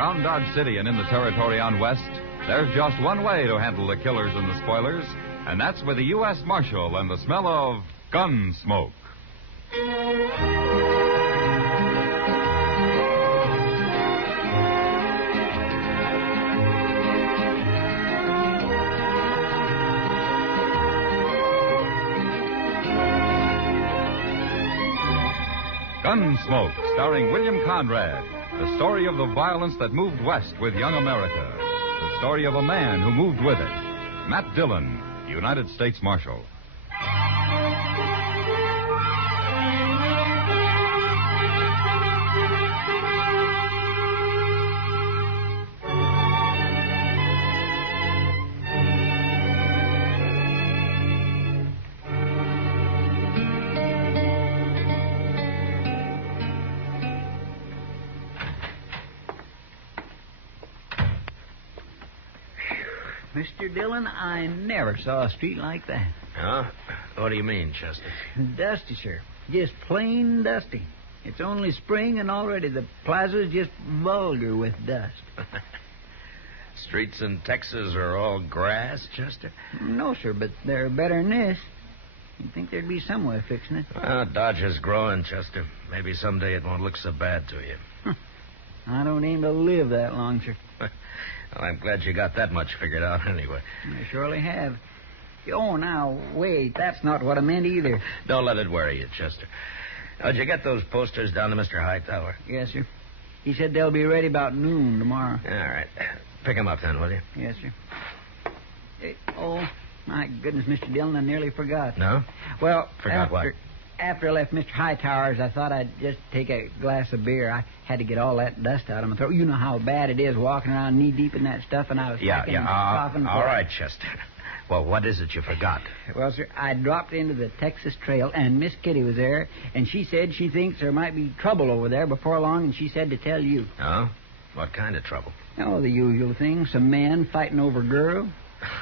Around Dodge City and in the territory on West, there's just one way to handle the killers and the spoilers, and that's with the U.S. Marshal and the smell of Gunsmoke. Gunsmoke, starring William Conrad. The story of the violence that moved west with young America. The story of a man who moved with it. Matt Dillon, United States Marshal. Mr. Dillon, I never saw a street like that. Huh? What do you mean, Chester? Dusty, sir. Just plain dusty. It's only spring, and already the plaza's just vulgar with dust. Streets in Texas are all grass, Chester? No, sir, but they're better than this. You'd think there'd be some way of fixing it. Well, Dodge is growing, Chester. Maybe someday it won't look so bad to you. I don't aim to live that long, sir. Well, I'm glad you got that much figured out anyway. I surely have. Oh, now, wait. That's not what I meant either. Don't let it worry you, Chester. Did you get those posters down to Mr. Hightower? Yes, sir. He said they'll be ready about noon tomorrow. All right. Pick them up then, will you? Yes, sir. Oh, my goodness, Mr. Dillon, I nearly forgot. No? Well, Forgot what? After I left Mr. Hightower's, I thought I'd just take a glass of beer. I had to get all that dust out of my throat. You know how bad it is walking around knee-deep in that stuff, and I was coughing and coughing. All right, Chester. Well, what is it you forgot? Well, sir, I dropped into the Texas Trail, and Miss Kitty was there, and she said she thinks there might be trouble over there before long, and she said to tell you. Oh? What kind of trouble? Oh, the usual thing. Some men fighting over a girl.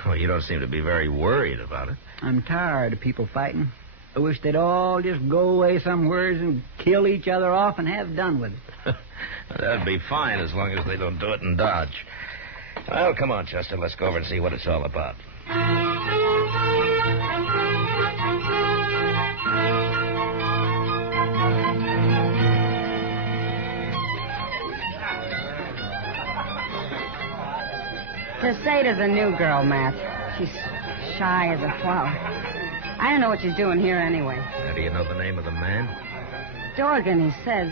Well, you don't seem to be very worried about it. I'm tired of people fighting. I wish they'd all just go away somewhere and kill each other off and have done with it. That'd be fine as long as they don't do it in Dodge. Well, come on, Chester. Let's go over and see what it's all about. Casada's a new girl, Matt. She's shy as a flower. I don't know what she's doing here anyway. How do you know the name of the man? Dorgan, he says.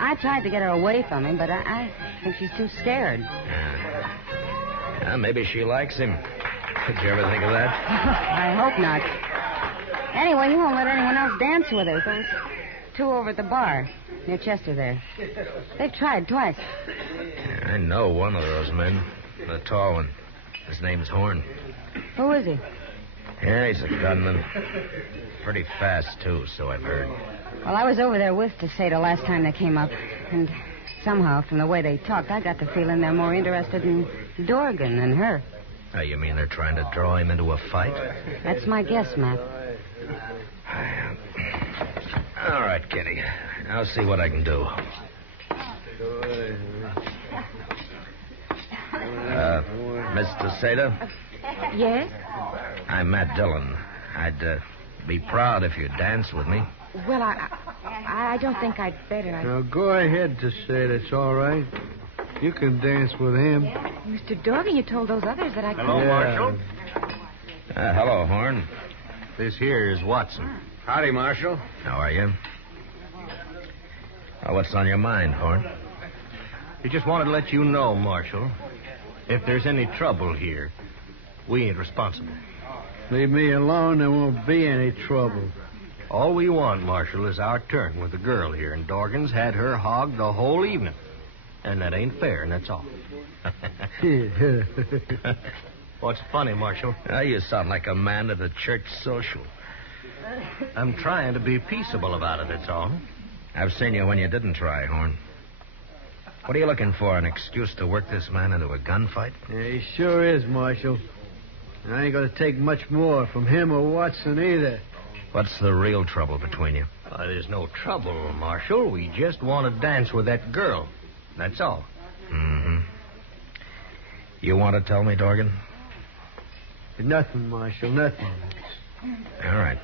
I tried to get her away from him, but I think she's too scared. Maybe she likes him. Did you ever think of that? I hope not. Anyway, he won't let anyone else dance with her. Those two over at the bar near Chester there. They've tried twice. Yeah, I know one of those men. The tall one. His name's Horn. Who is he? Yeah, he's a gunman. Pretty fast, too, so I've heard. Well, I was over there with Casada last time they came up, and somehow, from the way they talked, I got the feeling they're more interested in Dorgan than her. Oh, you mean they're trying to draw him into a fight? That's my guess, Matt. All right, Kitty. I'll see what I can do. Miss Casada? Yes? I'm Matt Dillon. I'd be proud if you'd dance with me. Well, I don't think I'd better. Now, go ahead to say that's all right. You can dance with him. Mr. Dorgan, you told those others that I could. Hello, Marshal. Hello, Horn. This here is Watson. Howdy, Marshal. How are you? What's on your mind, Horn? We just wanted to let you know, Marshal, if there's any trouble here, we ain't responsible. Leave me alone, there won't be any trouble. All we want, Marshal, is our turn with the girl here, and Dorgan's had her hogged the whole evening. And that ain't fair, and that's all. What's funny, Marshal? You sound like a man at a church social. I'm trying to be peaceable about it, that's all. I've seen you when you didn't try, Horn. What are you looking for, an excuse to work this man into a gunfight? Yeah, he sure is, Marshal. And I ain't going to take much more from him or Watson either. What's the real trouble between you? There's no trouble, Marshal. We just want to dance with that girl. That's all. Mm-hmm. You want to tell me, Dorgan? Nothing, Marshal, nothing. All right.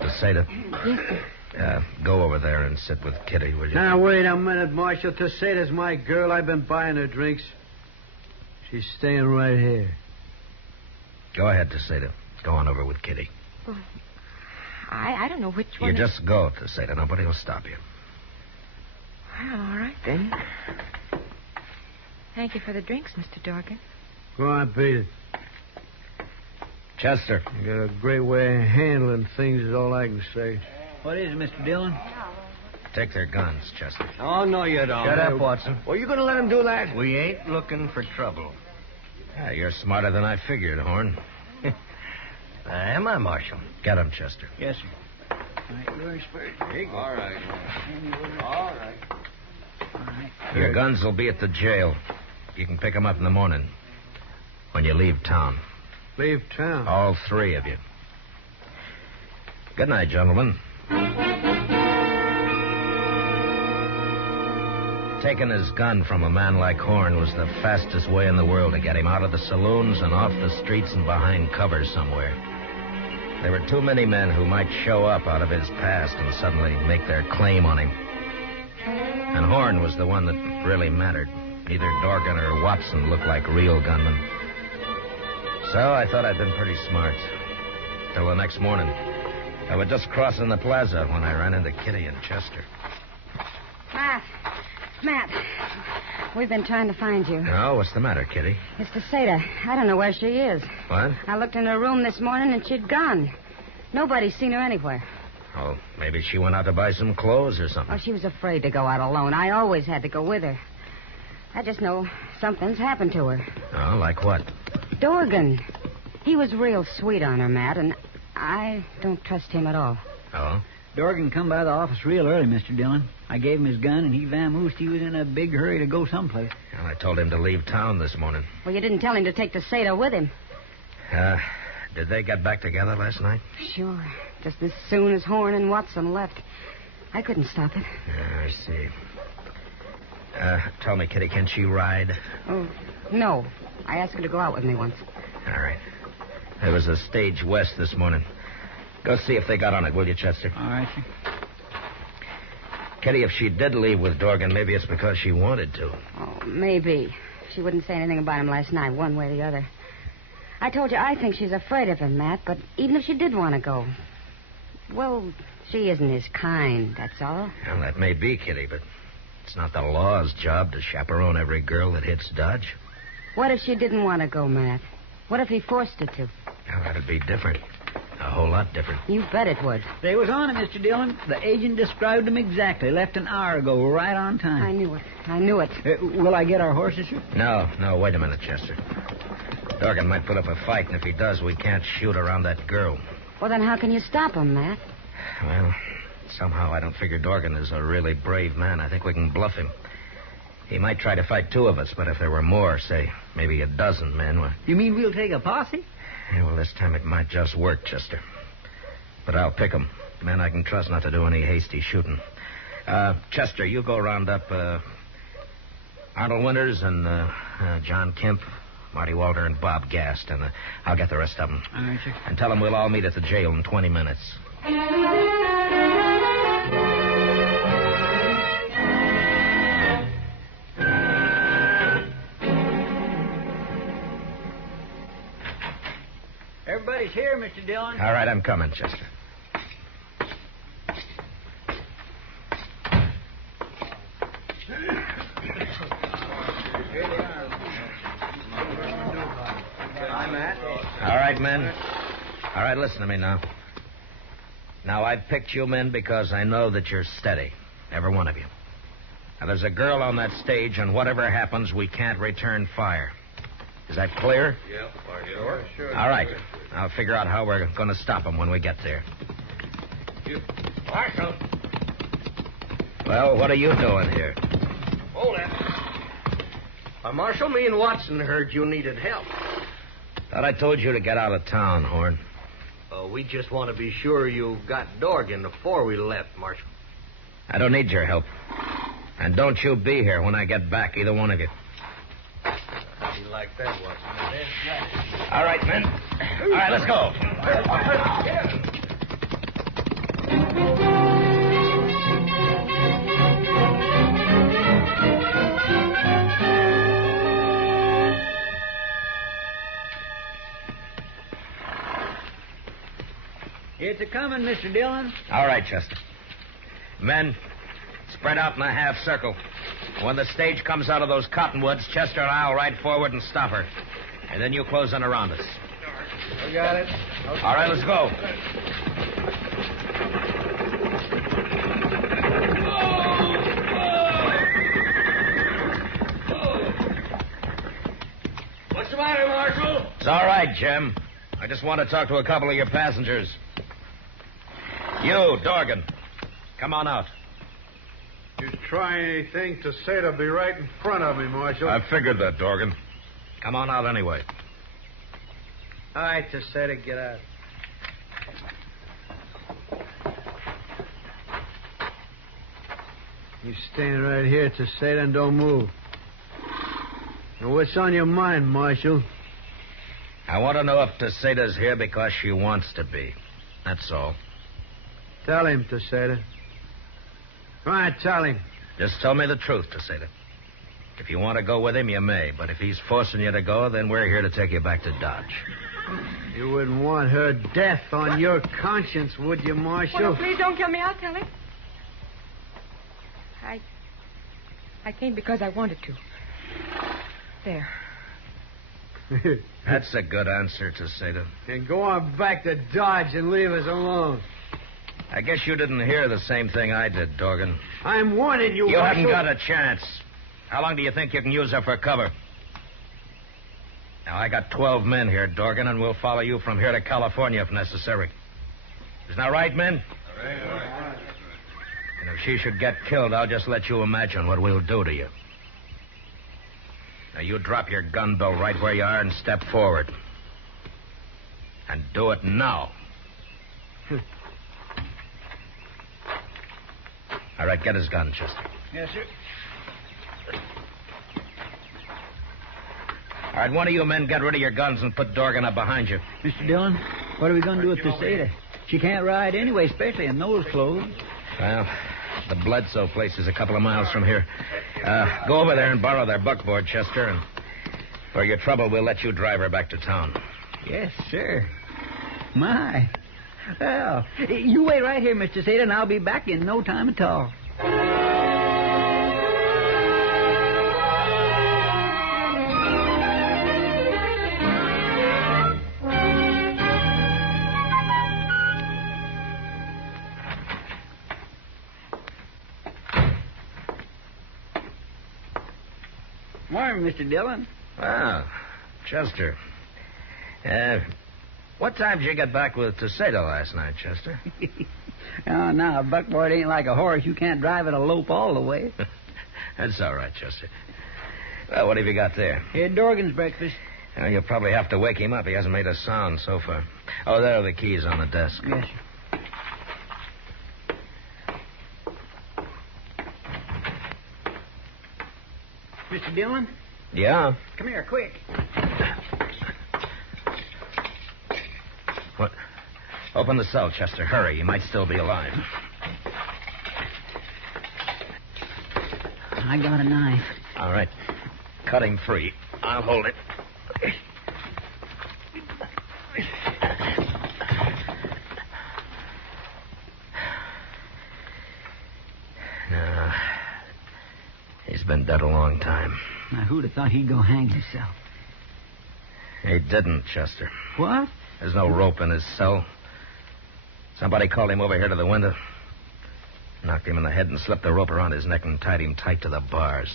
Teseda. Yes, sir. Go over there and sit with Kitty, will you? Now, wait a minute, Marshal. Teseda's my girl. I've been buying her drinks. She's staying right here. Go ahead, Teseda. Go on over with Kitty. Well, I don't know which one. You just go, Teseda. Nobody will stop you. Well, all right, then. Thank you for the drinks, Mr. Dorgan. Go on, beat it. Chester. You got a great way of handling things is all I can say. What is it, Mr. Dillon? Take their guns, Chester. Oh, no, you don't. Shut up, Watson. Well, you going to let him do that? We ain't looking for trouble. Yeah, you're smarter than I figured, Horn. Am I, Marshal? Get him, Chester. Yes, sir. All right, yours first. There you go. All right. All right. Your guns will be at the jail. You can pick them up in the morning when you leave town. Leave town? All three of you. Good night, gentlemen. Taking his gun from a man like Horn was the fastest way in the world to get him out of the saloons and off the streets and behind cover somewhere. There were too many men who might show up out of his past and suddenly make their claim on him. And Horn was the one that really mattered. Neither Dorgan or Watson looked like real gunmen. So I thought I'd been pretty smart. Till the next morning. I was just crossing the plaza when I ran into Kitty and Chester. Matt, we've been trying to find you. Oh, what's the matter, Kitty? It's Teseda. I don't know where she is. What? I looked in her room this morning and she'd gone. Nobody's seen her anywhere. Oh, maybe she went out to buy some clothes or something. Oh, she was afraid to go out alone. I always had to go with her. I just know something's happened to her. Oh, like what? Dorgan. He was real sweet on her, Matt, and I don't trust him at all. Oh? Dorgan come by the office real early, Mr. Dillon. I gave him his gun, and he vamoosed. He was in a big hurry to go someplace. Well, I told him to leave town this morning. Well, you didn't tell him to take Teseda with him. Did they get back together last night? Sure. Just as soon as Horn and Watson left. I couldn't stop it. I see. Tell me, Kitty, can she ride? Oh, no. I asked her to go out with me once. All right. There was a stage west this morning. Go see if they got on it, will you, Chester? All right, sir. Kitty, if she did leave with Dorgan, maybe it's because she wanted to. Oh, maybe. She wouldn't say anything about him last night, one way or the other. I told you I think she's afraid of him, Matt, but even if she did want to go, well, she isn't his kind, that's all. Well, that may be, Kitty, but it's not the law's job to chaperone every girl that hits Dodge. What if she didn't want to go, Matt? What if he forced her to? Well, that'd be different. A whole lot different. You bet it would. They was on it, Mr. Dillon. The agent described them exactly. Left an hour ago, right on time. I knew it. Will I get our horses, sir? No, wait a minute, Chester. Dorgan might put up a fight, and if he does, we can't shoot around that girl. Well, then how can you stop him, Matt? Well, somehow I don't figure Dorgan is a really brave man. I think we can bluff him. He might try to fight two of us, but if there were more, say, maybe a dozen men... Well... You mean we'll take a posse? Yeah, well, this time it might just work, Chester. But I'll pick 'em. Men I can trust not to do any hasty shooting. Chester, you go round up Arnold Winters and John Kemp, Marty Walter, and Bob Gast, and I'll get the rest of them. All right, sir. And tell them we'll all meet at the jail in 20 minutes. Everybody's here, Mr. Dillon. All right, I'm coming, Chester. Hi, Matt. All right, men. All right, listen to me now. Now, I've picked you men because I know that you're steady. Every one of you. Now, there's a girl on that stage, and whatever happens, we can't return fire. Is that clear? Yep, sure. All right. I'll figure out how we're going to stop them when we get there. Marshal. Well, what are you doing here? Hold it. Marshal, me and Watson heard you needed help. Thought I told you to get out of town, Horn. We just want to be sure you got Dorgan before we left, Marshal. I don't need your help. And don't you be here when I get back, either one of you. like that, Watson. All right, men. All right, let's go. It's a-coming, Mr. Dillon. All right, Chester. Men, spread out in a half circle. When the stage comes out of those cottonwoods, Chester and I'll ride forward and stop her. And then you close in around us. I got it. All right, let's go. What's the matter, Marshal? It's all right, Jim. I just want to talk to a couple of your passengers. You, Dorgan, come on out. You try anything to say to be right in front of me, Marshal. I figured that, Dorgan. Come on out anyway. All right, Tesseta, get out. You stand right here, Tesseta, and don't move. Now, what's on your mind, Marshal? I want to know if Tesseta's here because she wants to be. That's all. Tell him, Tesseta. Come on, tell him. Just tell me the truth, Tesseta. If you want to go with him, you may. But if he's forcing you to go, then we're here to take you back to Dodge. You wouldn't want her death on your conscience, would you, Marshal? Oh, no, please don't kill me. I'll tell him. I came because I wanted to. There. That's a good answer, Tesseta. And go on back to Dodge and leave us alone. I guess you didn't hear the same thing I did, Dorgan. I'm warning you, You Marshal. haven't got a chance. How long do you think you can use her for cover? Now, I got 12 men here, Dorgan, and we'll follow you from here to California if necessary. Isn't that right, men? All right. And if she should get killed, I'll just let you imagine what we'll do to you. Now, you drop your gun belt right where you are and step forward. And do it now. All right, get his gun, Chester. Yes, sir. All right, one of you men get rid of your guns and put Dorgan up behind you. Mr. Dillon, what are we going to do with Tesseta? She can't ride anyway, especially in those clothes. Well, the Bledsoe place is a couple of miles from here. Go over there and borrow their buckboard, Chester, and for your trouble, we'll let you drive her back to town. Yes, sir. My. Well, you wait right here, Mr. Tesseta, and I'll be back in no time at all. Morning, Mr. Dillon. Well, Chester. What time did you get back with Tesseta last night, Chester? Oh, now, a buckboard ain't like a horse. You can't drive it a lope all the way. That's all right, Chester. Well, what have you got there? Here, Dorgan's breakfast. Well, you'll probably have to wake him up. He hasn't made a sound so far. Oh, there are the keys on the desk. Yes, sir. Mr. Dillon? Yeah? Come here, quick. What? Open the cell, Chester. Hurry. He might still be alive. I got a knife. All right. Cut him free. I'll hold it. No. He's been dead a long time. Now, who'd have thought he'd go hang himself? He didn't, Chester. What? There's no rope in his cell. Somebody called him over here to the window. Knocked him in the head and slipped the rope around his neck and tied him tight to the bars.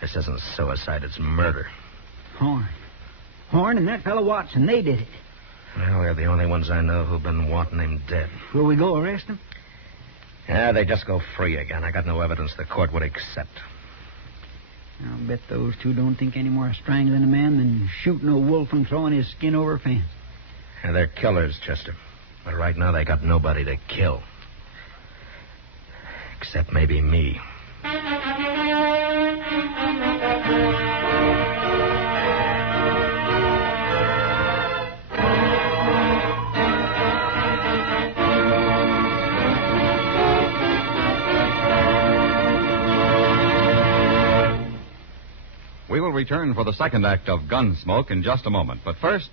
This isn't suicide, it's murder. Horn and that fellow Watson, they did it. Well, they're the only ones I know who've been wanting him dead. Will we go arrest them? Yeah, they just go free again. I got no evidence the court would accept. I'll bet those two don't think any more of strangling a man than shooting a wolf and throwing his skin over a fence. Yeah, they're killers, Chester. But right now they got nobody to kill. Except maybe me. We will return for the second act of Gunsmoke in just a moment. But first,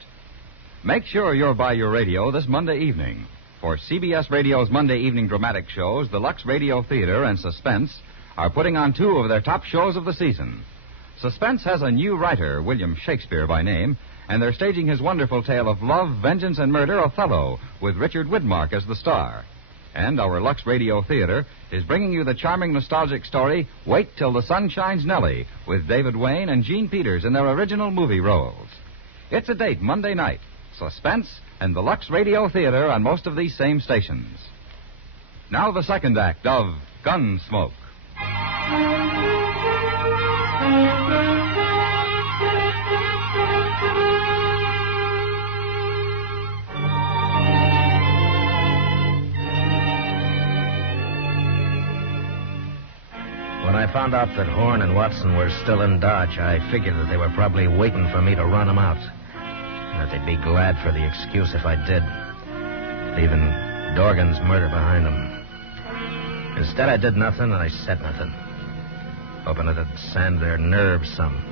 make sure you're by your radio this Monday evening. For CBS Radio's Monday evening dramatic shows, the Lux Radio Theater and Suspense are putting on two of their top shows of the season. Suspense has a new writer, William Shakespeare by name, and they're staging his wonderful tale of love, vengeance, and murder, Othello, with Richard Widmark as the star. And our Lux Radio Theater is bringing you the charming nostalgic story, Wait Till the Sun Shines Nellie, with David Wayne and Gene Peters in their original movie roles. It's a date Monday night. Suspense and the Lux Radio Theater on most of these same stations. Now the second act of Gunsmoke. When I found out that Horn and Watson were still in Dodge, I figured that they were probably waiting for me to run them out. And that they'd be glad for the excuse if I did, leaving Dorgan's murder behind them. Instead, I did nothing and I said nothing, hoping it'd sand their nerves some.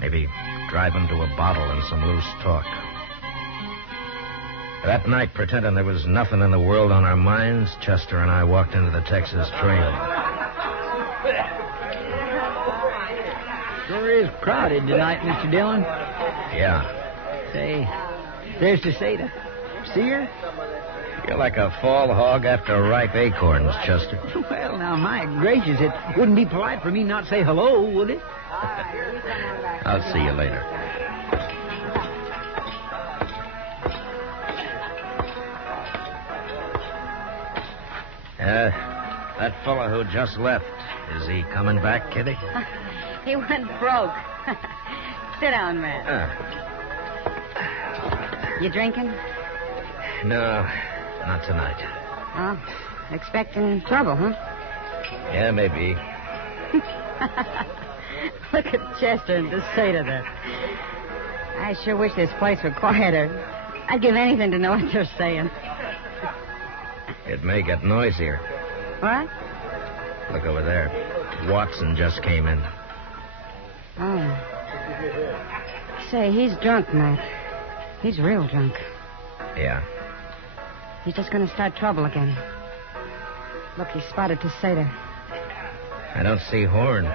Maybe drive them to a bottle and some loose talk. That night, pretending there was nothing in the world on our minds, Chester and I walked into the Texas trail. Sure is crowded tonight, Mr. Dillon. Yeah. Say, there's the Seda. See her? You're like a fall hog after ripe acorns, Chester. Well, now, my gracious, it wouldn't be polite for me not to say hello, would it? I'll see you later. That fella who just left, is he coming back, Kitty? He went broke. Sit down, man. You drinking? No, not tonight. Oh, expecting trouble, huh? Yeah, maybe. Look at Chester and the state of that. I sure wish this place were quieter. I'd give anything to know what they're saying. It may get noisier. What? Look over there. Watson just came in. Oh. Say, he's drunk, Matt. He's real drunk. Yeah. He's just going to start trouble again. Look, he spotted Teseda. I don't see Horn.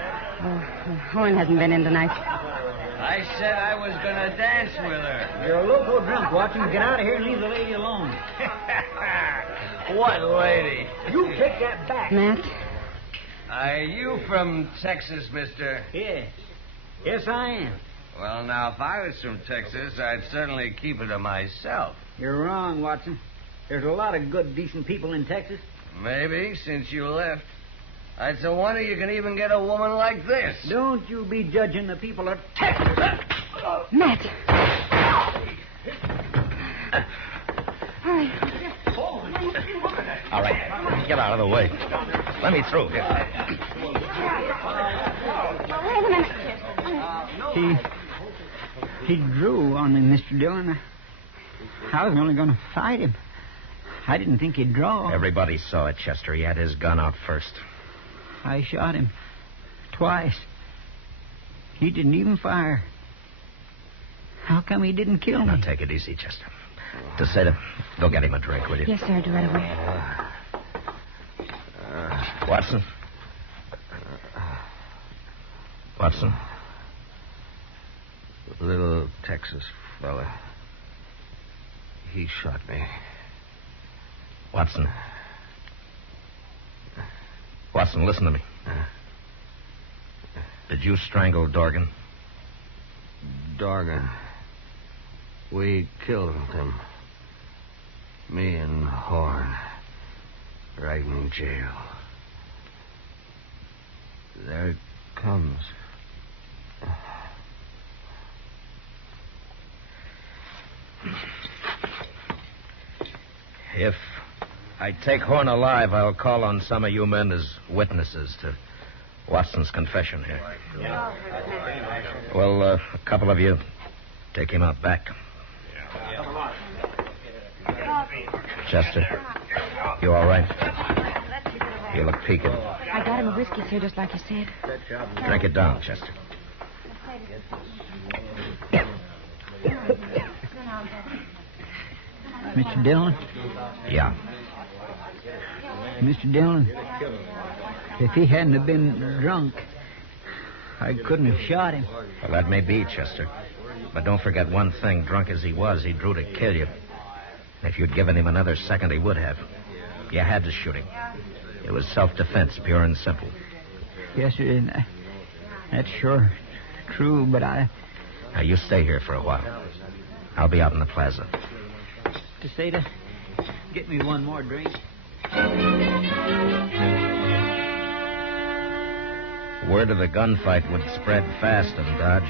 Horn hasn't been in tonight. I said I was going to dance with her. You're a loco drunk, Watson. Get out of here and leave the lady alone. What lady? You take that back. Matt? Are you from Texas, mister? Yes. Yes, I am. Well, now, if I was from Texas, I'd certainly keep it to myself. You're wrong, Watson. There's a lot of good, decent people in Texas. Maybe, since you left. It's a wonder you can even get a woman like this. Don't you be judging the people of Texas. Matt. All right. Get out of the way. Let me through here. Wait a minute. He drew on me, Mr. Dillon. I was only going to fight him. I didn't think he'd draw. Everybody saw it, Chester. He had his gun out first. I shot him twice. He didn't even fire. How come he didn't kill me? Now, take it easy, Chester. Teseda, go get him a drink, will you? Yes, sir, I'll do right away. Watson? Watson? Little Texas fella. He shot me. Watson. Watson, listen to me. Did you strangle Dorgan? Dorgan. We killed him. Me and Horn. Right in jail. There it comes. If I take Horn alive, I'll call on some of you men as witnesses to Watson's confession here. Well, a couple of you take him out back. Chester, you all right? You look peaked. I got him a whiskey, sir, just like you said. Drink it down, Chester. Mr. Dillon? Yeah. Mr. Dillon, if he hadn't have been drunk, I couldn't have shot him. Well, that may be, Chester. But don't forget one thing. Drunk as he was, he drew to kill you. If you'd given him another second, he would have. You had to shoot him. It was self-defense, pure and simple. Yes, sir. And that's sure true, but I... Now, you stay here for a while. I'll be out in the plaza. Seda, get me one more drink. Word of the gunfight would spread fast in Dodge.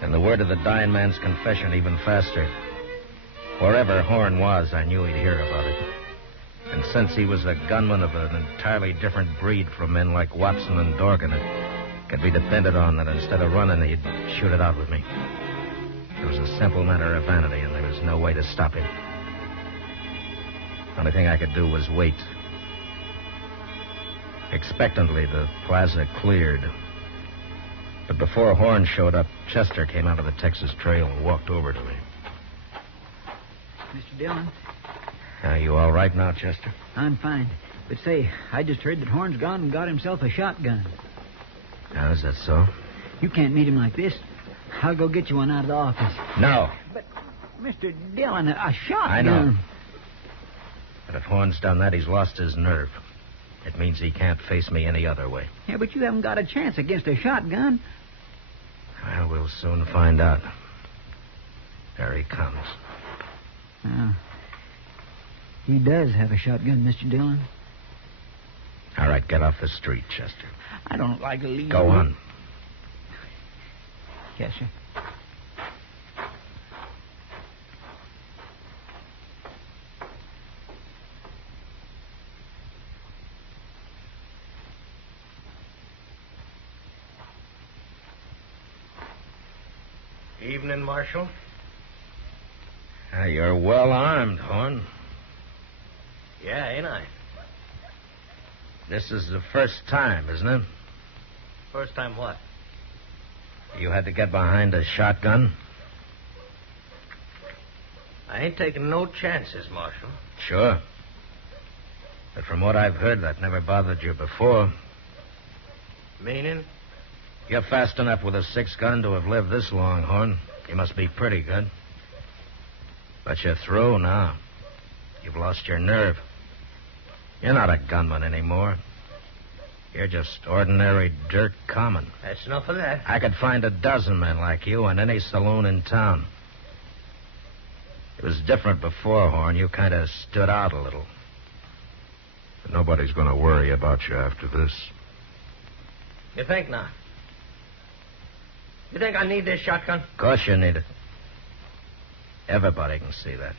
And the word of the dying man's confession even faster. Wherever Horn was, I knew he'd hear about it. And since he was a gunman of an entirely different breed from men like Watson and Dorgan, it could be depended on that instead of running, he'd shoot it out with me. It was a simple matter of vanity, and there was no way to stop him. The only thing I could do was wait. Expectantly, the plaza cleared. But before Horn showed up, Chester came out of the Texas Trail and walked over to me. Mr. Dillon? Are you all right now, Chester? I'm fine. But say, I just heard that Horn's gone and got himself a shotgun. Now, is that so? You can't meet him like this. I'll go get you one out of the office. No. But, Mr. Dillon, a shotgun. I know. But if Horn's done that, he's lost his nerve. It means he can't face me any other way. Yeah, but you haven't got a chance against a shotgun. Well, we'll soon find out. There he comes. Oh. He does have a shotgun, Mr. Dillon. All right, get off the street, Chester. I don't like to leave. Go on. Yes, sir. Evening, Marshal. You're well armed, Horn. Yeah, ain't I? This is the first time, isn't it? First time what? You had to get behind a shotgun? I ain't taking no chances, Marshal. Sure. But from what I've heard, that never bothered you before. Meaning? You're fast enough with a 6-gun to have lived this long, Horn. You must be pretty good. But you're through now. You've lost your nerve. You're not a gunman anymore. You're just ordinary dirt common. That's enough of that. I could find a dozen men like you in any saloon in town. It was different before, Horn. You kind of stood out a little. But nobody's going to worry about you after this. You think not? You think I need this shotgun? Of course you need it. Everybody can see that.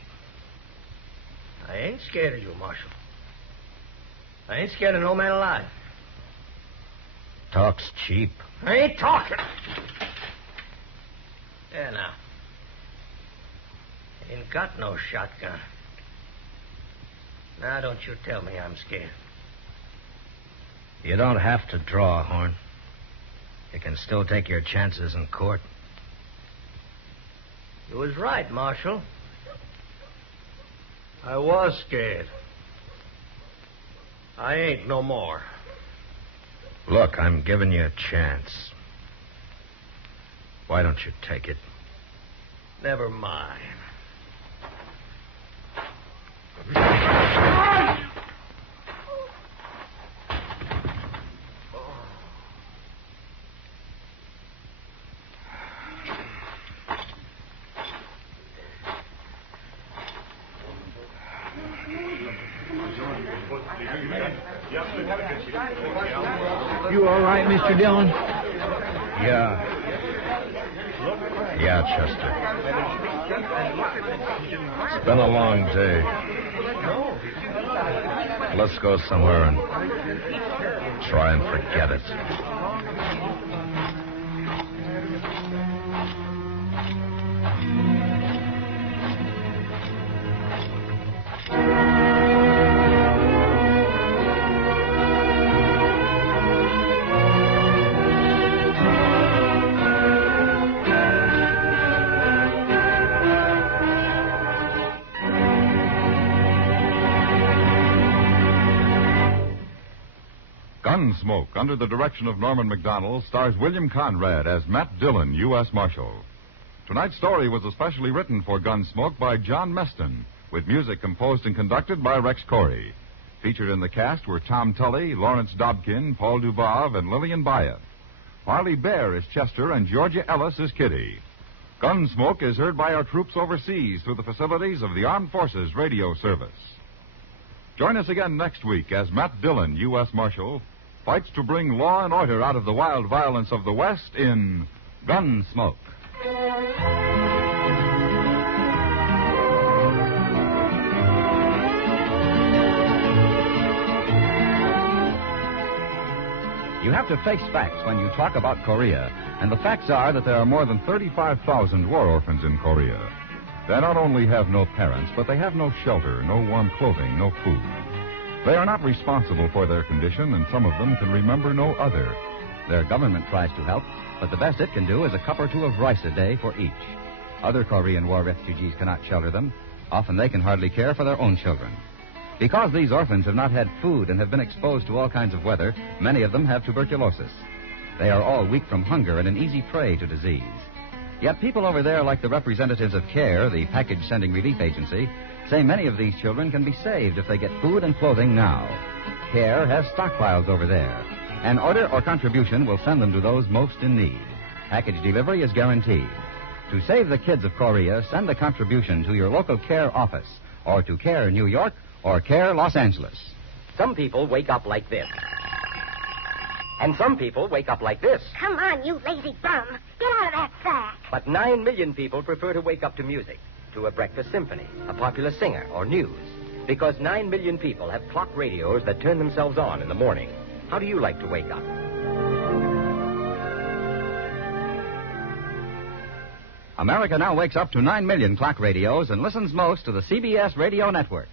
I ain't scared of you, Marshal. I ain't scared of no man alive. Talk's cheap. I ain't talking. There now. Ain't got no shotgun. Now don't you tell me I'm scared. You don't have to draw, Horn. You can still take your chances in court. You was right, Marshal. I was scared. I ain't no more. Look, I'm giving you a chance. Why don't you take it? Never mind. You all right, Mr. Dillon? Yeah. Yeah, Chester. It's been a long day. Let's go somewhere and try and forget it. Gunsmoke, under the direction of Norman Macdonnell, stars William Conrad as Matt Dillon, U.S. Marshal. Tonight's story was especially written for Gunsmoke by John Meston, with music composed and conducted by Rex Corey. Featured in the cast were Tom Tully, Lawrence Dobkin, Paul Dubov, and Lillian Bayeth. Parley Baer is Chester, and Georgia Ellis is Kitty. Gunsmoke is heard by our troops overseas through the facilities of the Armed Forces Radio Service. Join us again next week as Matt Dillon, U.S. Marshal, fights to bring law and order out of the wild violence of the West in Gunsmoke. You have to face facts when you talk about Korea, and the facts are that there are more than 35,000 war orphans in Korea. They not only have no parents, but they have no shelter, no warm clothing, no food. They are not responsible for their condition, and some of them can remember no other. Their government tries to help, but the best it can do is a cup or two of rice a day for each. Other Korean War refugees cannot shelter them. Often they can hardly care for their own children. Because these orphans have not had food and have been exposed to all kinds of weather, many of them have tuberculosis. They are all weak from hunger and an easy prey to disease. Yet people over there, like the representatives of CARE, the package sending relief agency, say many of these children can be saved if they get food and clothing now. CARE has stockpiles over there. An order or contribution will send them to those most in need. Package delivery is guaranteed. To save the kids of Korea, send a contribution to your local CARE office, or to CARE New York, or CARE Los Angeles. Some people wake up like this. And some people wake up like this. Come on, you lazy bum. Get out of that sack. But 9 million people prefer to wake up to music, to a breakfast symphony, a popular singer, or news. Because 9 million people have clock radios that turn themselves on in the morning. How do you like to wake up? America now wakes up to 9 million clock radios and listens most to the CBS radio network.